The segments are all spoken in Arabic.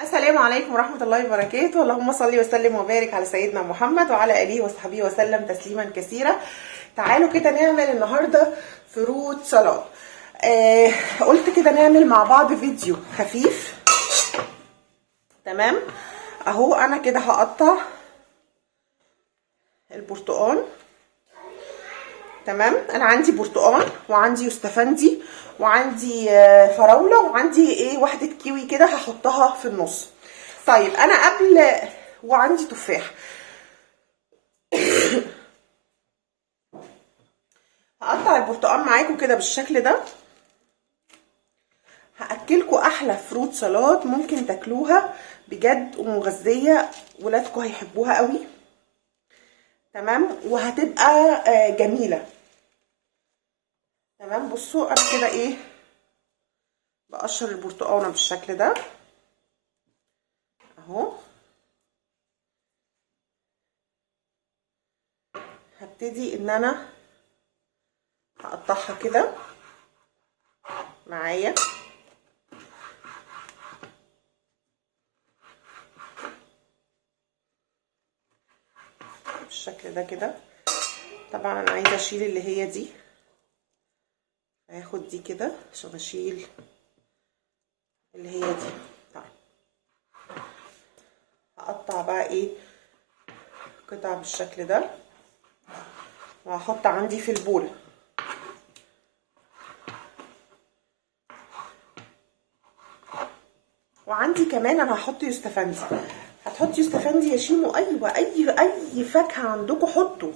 السلام عليكم ورحمة الله وبركاته. اللهم صل وسلم وبارك على سيدنا محمد وعلى آله وصحبه وسلم تسليما كثيرا. تعالوا كده نعمل النهاردة فروت سلطة. قلت كده نعمل مع بعض فيديو خفيف. تمام اهو. انا كده هقطع البرتقال. تمام، انا عندي برتقال وعندي يوستفندي وعندي فراوله وعندي واحده كيوي كده هحطها في النص. طيب انا وعندي تفاح. هقطع البرتقال معاكم كده بالشكل ده. هاكلكم احلى فروت سلطات ممكن تاكلوها بجد، ومغذيه، ولادكم هيحبوها قوي. تمام، وهتبقى جميله. تمام، بصوا انا كده بقشر البرتقانه بالشكل ده اهو. هبتدي ان انا هقطعها كده معايا بالشكل ده كده. طبعا انا عايزه اشيل اللي هي دي، هاخد دي كده عشان اشيل اللي هي دي. طيب هقطع بقى قطع بالشكل ده، وهحط عندي في البول. وعندي كمان انا هحط يوستفندي. هتحطي يوستفندي يا شيمو؟ ايوه، اي فاكهه عندكم حطوا،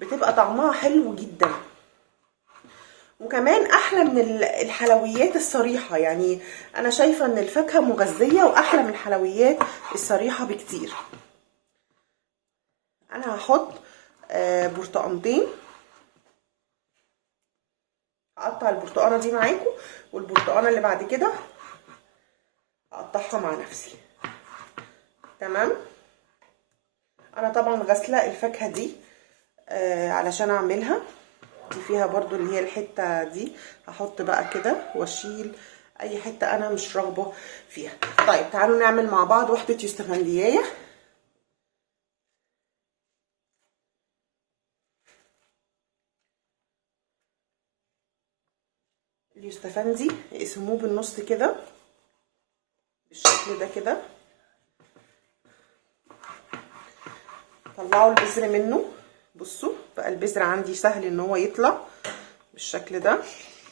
بتبقى طعمها حلو جدا، وكمان احلى من الحلويات الصريحه. يعني انا شايفه ان الفاكهه مغذيه واحلى من الحلويات الصريحه بكتير. انا هحط برتقانتين. هقطع البرتقانه دي معاكم، والبرتقانه اللي بعد كده هقطعها مع نفسي. تمام، انا طبعا غاسله الفاكهه دي علشان اعملها. دي فيها برضو اللي هي الحته دي، هحط بقى كده واشيل اي حته انا مش راغبه فيها. طيب تعالوا نعمل مع بعض واحده يوستفنديايه. اليوستفندي اقسموه بالنص كده بالشكل ده كده. طلعوا البذر منه. بصوا بقى البذر عندي سهل ان هو يطلع بالشكل ده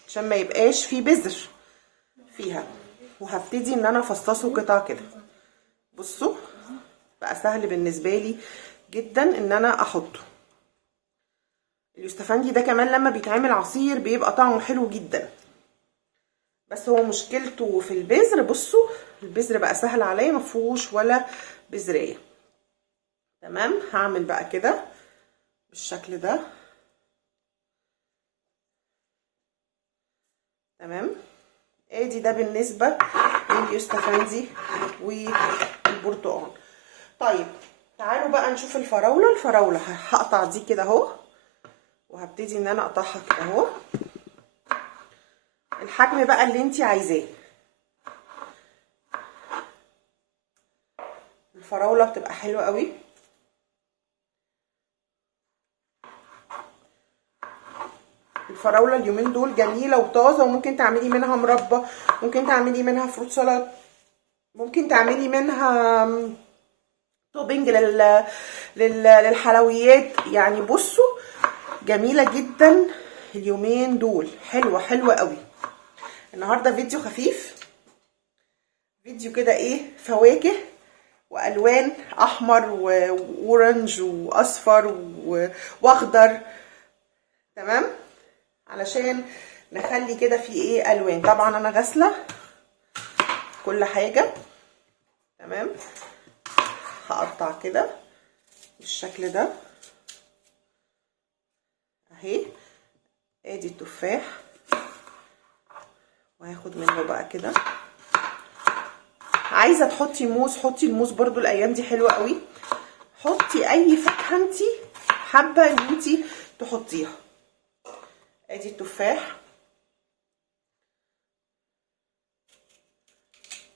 عشان ما يبقاش فيه بذر فيها. وهبتدي ان انا افصصه قطع كده. بصوا بقى سهل بالنسبه لي جدا ان انا احطه. اليوستفندي ده كمان لما بيتعمل عصير بيبقى طعمه حلو جدا، بس هو مشكلته في البذر. بصوا البذر بقى سهل عليا، مفيهوش ولا بذريه. تمام، هعمل بقى كده بالشكل ده. تمام، ادي ده بالنسبه لليوستفندي والبرتقال. طيب تعالوا بقى نشوف الفراوله. الفراوله هقطع دي كده اهو، وهبتدي ان انا اقطعها كده اهو، الحجم بقى اللي انتي عايزاه. الفراوله بتبقى حلوه قوي. الفراوله اليومين دول جميله وطازه، وممكن تعملي منها مربى، ممكن تعملي منها فروت سلطه، ممكن تعملي منها توبينج للحلويات. يعني بصوا جميله جدا اليومين دول، حلوه قوي. النهارده فيديو خفيف، فيديو كده فواكه والوان، احمر واورنج واصفر واخضر. تمام، علشان نخلي كده في الوان. طبعا انا غاسله كل حاجه. تمام، هقطع كده بالشكل ده اهي. ادي التفاح، وهاخد منه بقى كده. عايزه تحطي موز حطي الموز برضو، الايام دي حلوه قوي. حطي اي فاكهه انتي حابه ان انتي تحطيها. ادي التفاح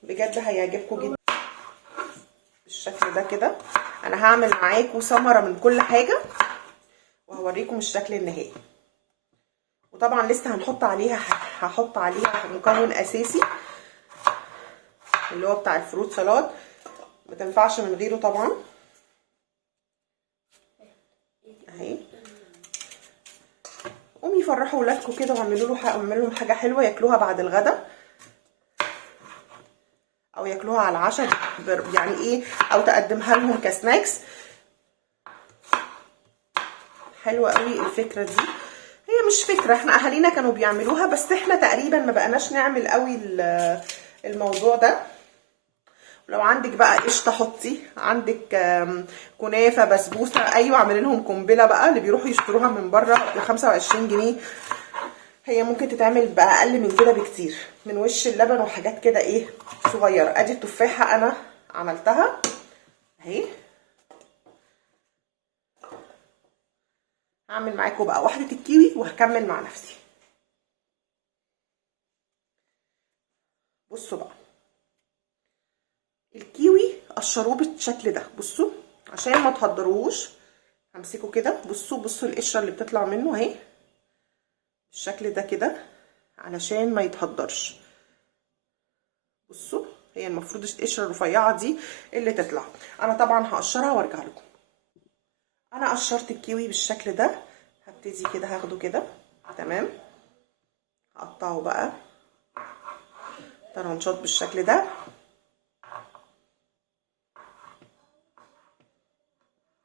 بجد هيعجبكم جدا. بالشكل ده كده. انا هعمل معاكم ثمره من كل حاجه وهوريكم الشكل النهائي. وطبعا لسه هحط عليها مكون اساسي اللي هو بتاع الفروت سلاد، ما تنفعش من غيره طبعا. اهي قومي يفرحوا ولادكم كده واعملوا لهم حاجه حلوه ياكلوها بعد الغدا او ياكلوها على العشاء، يعني ايه، او تقدمها لهم كسناكس. حلوه قوي الفكره دي. هي مش فكره، احنا اهالينا كانوا بيعملوها بس احنا تقريبا ما بقناش نعمل قوي الموضوع ده. لو عندك بقى قشطه حطي، عندك كنافه، بسبوسه، ايوه اعملي لهم قنبله بقى اللي بيروحوا يشتروها من بره ب 25 جنيه. هي ممكن تتعمل باقل من كده بكتير، من وش اللبن وحاجات كده ايه صغيره. ادي التفاحه انا عملتها اهي. هعمل معاكم بقى واحده الكيوي وهكمل مع نفسي. بصوا بقى الكيوي قشروه بالشكل ده، بصوا عشان ما تهدروش. همسكه كده، بصوا القشره اللي بتطلع منه اهي بالشكل ده كده علشان ما يتهدرش. بصوا هي المفروض القشره الرفيعه دي اللي تطلع. انا طبعا هقشرها وارجع لكم. انا قشرت الكيوي بالشكل ده، هبتدي كده هاخده كده تمام، هقطعه بقى طرنشات بالشكل ده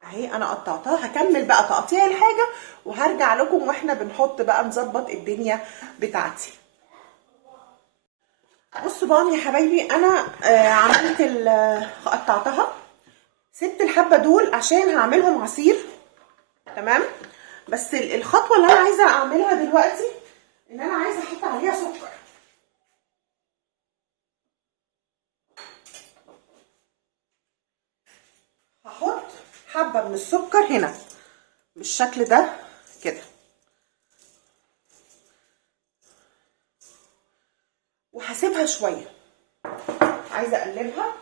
اهي. انا قطعتها، هكمل بقى تقطيع الحاجه وهرجع لكم واحنا بنحط بقى نظبط الدنيا بتاعتي. بصوا بقى يا حبايبي، انا عملت قطعتها، سبت الحبه دول عشان هعملهم عصير تمام. بس الخطوه اللي انا عايزه اعملها دلوقتي ان انا عايزه احط عليها سكر. هحط حبه من السكر هنا بالشكل ده كده، وهسيبها شويه. عايزه اقلبها.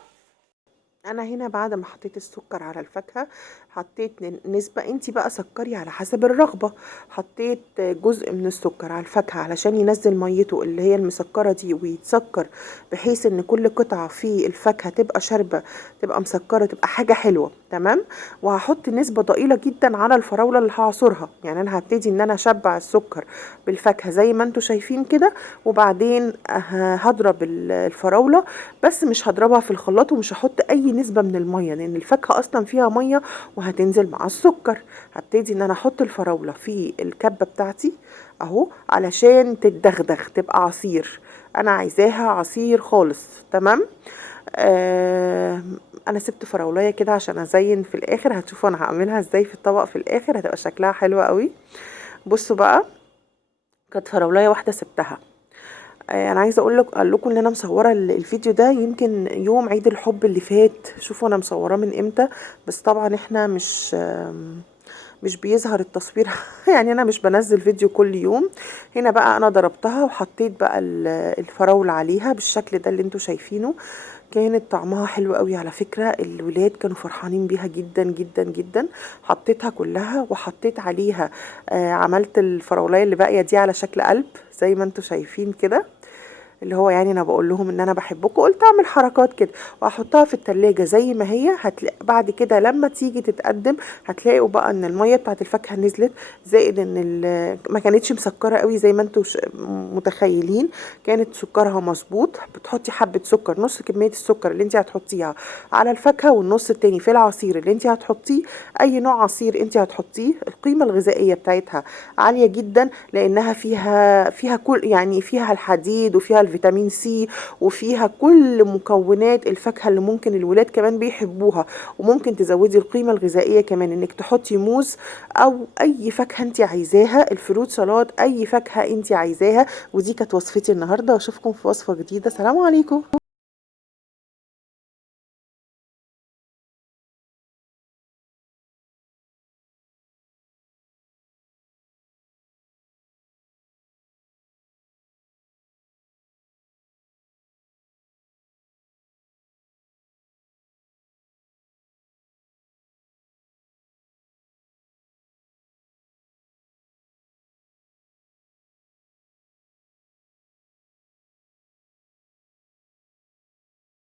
انا هنا بعد ما حطيت السكر على الفاكهه حطيت نسبه، انتي بقى سكري على حسب الرغبه. حطيت جزء من السكر على الفاكهه علشان ينزل ميته اللي هي المسكره دي ويتسكر، بحيث ان كل قطعه في الفاكهه تبقى شاربه، تبقى مسكره، تبقى حاجه حلوه تمام. وهحط نسبه ضئيله جدا على الفراوله اللي هعصرها. يعني انا هبتدي ان انا اشبع السكر بالفاكهه زي ما انتوا شايفين كده، وبعدين هضرب الفراوله، بس مش هضربها في الخلاط ومش هحط اي نسبه من الميه لان الفاكهه اصلا فيها ميه وهتنزل مع السكر. هبتدي ان انا احط الفراوله في الكبه بتاعتي اهو علشان تتدغدغ تبقى عصير. انا عايزاها عصير خالص تمام. انا سبت فراولايه كده عشان ازين في الاخر، هتشوفوا انا هعملها ازاي في الطبق في الاخر، هتبقى شكلها حلو قوي. بصوا بقى كانت فراولايه واحده سبتها. انا عايزه اقول لكم ان انا مصوره الفيديو ده يمكن يوم عيد الحب اللي فات. شوفوا انا مصوراه من امتى، بس طبعا احنا مش بيظهر التصوير يعني انا مش بنزل فيديو كل يوم. هنا بقى انا ضربتها وحطيت بقى الفراولة عليها بالشكل ده اللي انتوا شايفينه. كانت طعمها حلو قوي على فكرة، الولاد كانوا فرحانين بيها جدا جدا جدا. حطيتها كلها وحطيت عليها عملت الفراولايه اللي باقيه دي على شكل قلب زي ما انتوا شايفين كده، اللي هو يعني انا بقول لهم ان انا بحبكم، قلت اعمل حركات كده واحطها في التلاجة زي ما هي. هتلاقي بعد كده لما تيجي تتقدم هتلاقوا بقى ان الميه بتاعت الفاكهه نزلت، زائد ان ما كانتش مسكره قوي زي ما انتوا متخيلين، كانت سكرها مظبوط. بتحطي حبه سكر، نص كميه السكر اللي انت هتحطيها على الفاكهه والنص التاني في العصير اللي انت هتحطيه. اي نوع عصير انت هتحطيه القيمه الغذائيه بتاعتها عاليه جدا، لانها فيها كل يعني فيها الحديد وفيها الفيتامين سي وفيها كل مكونات الفاكهه اللي ممكن الولاد كمان بيحبوها. وممكن تزودي القيمه الغذائيه كمان انك تحطي موز او اي فاكهه انت عايزاها، الفروت سلاد، اي فاكهه انت عايزاها. ودي كانت وصفتي النهارده، واشوفكم في وصفه جديده. سلام عليكم.